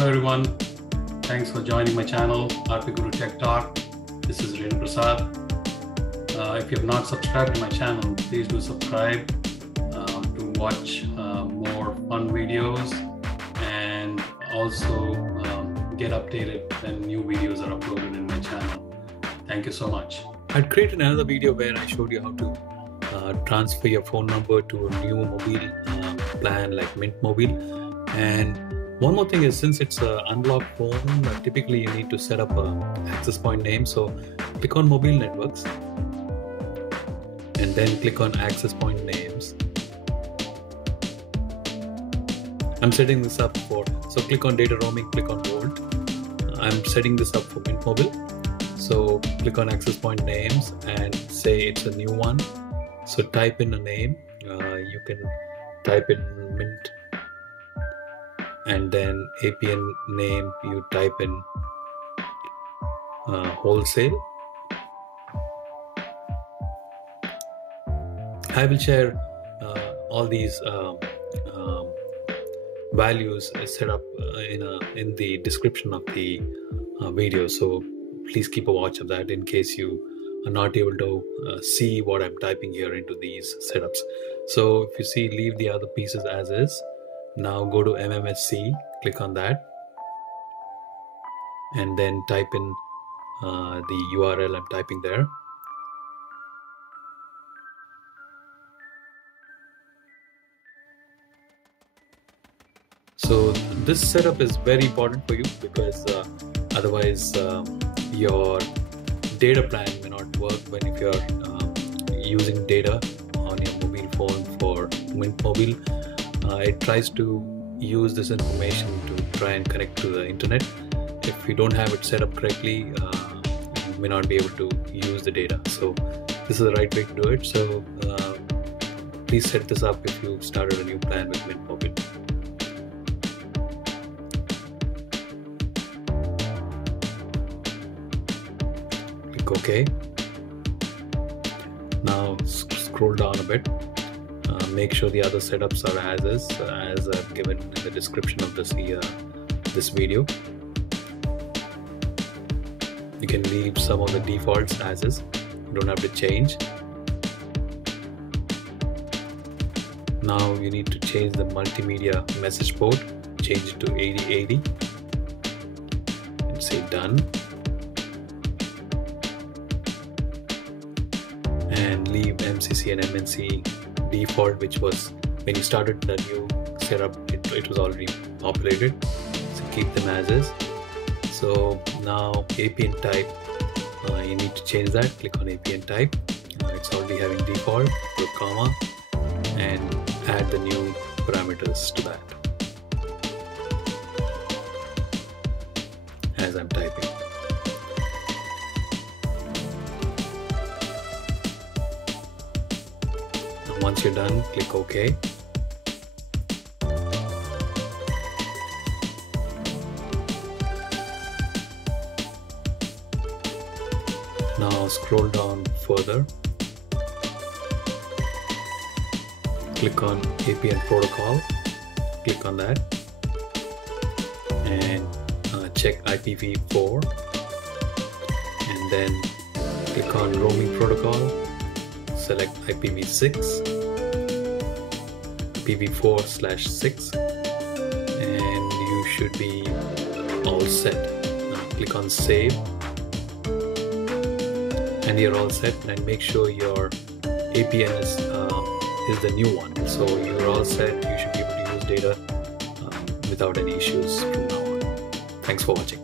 Hello everyone, thanks for joining my channel, RP Guru Tech Talk. This is Ren Prasad. If you have not subscribed to my channel, please do subscribe to watch more fun videos and also get updated when new videos are uploaded in my channel. Thank you so much. I'd created another video where I showed you how to transfer your phone number to a new mobile plan like Mint Mobile. And one more thing is, since it's an unlocked phone, typically you need to set up an access point name. So click on mobile networks and then click on access point names. I'm setting this up so click on data roaming, click on Volt. I'm setting this up for Mint Mobile. So click on access point names and say it's a new one. So type in a name. You can type in Mint, and then APN name you type in Wholesale. I will share all these values set up in the description of the video, so please keep a watch of that in case you are not able to see what I'm typing here into these setups. So if you see, leave the other pieces as is. Now go to MMSC, click on that, and then type in the URL I'm typing there. So this setup is very important for you because otherwise your data plan may not work if you're using data on your mobile phone for Mint Mobile. It tries to use this information to try and connect to the internet. If you don't have it set up correctly, you may not be able to use the data. So this is the right way to do it. So please set this up if you started a new plan with Mint Mobile. Click OK. Now scroll down a bit. Make sure the other setups are as is, as I've given in the description of this video. You can leave some of the defaults as is. You don't have to change. Now you need to change the multimedia message port. Change it to 8080 and say done. And leave MCC and MNC default, which was when you started the new setup, it was already populated. So keep them as is. So now APN type, you need to change that. Click on APN type. It's already having default. Put a comma and add the new parameters to that as I'm typing. Once you're done, click OK. Now scroll down further. Click on APN protocol. Click on that and check IPv4, and then click on roaming protocol. Select IPv6, IPv4/6, and you should be all set. Now click on save, and you're all set. And make sure your APN is the new one. So you're all set. You should be able to use data without any issues from now on. Thanks for watching.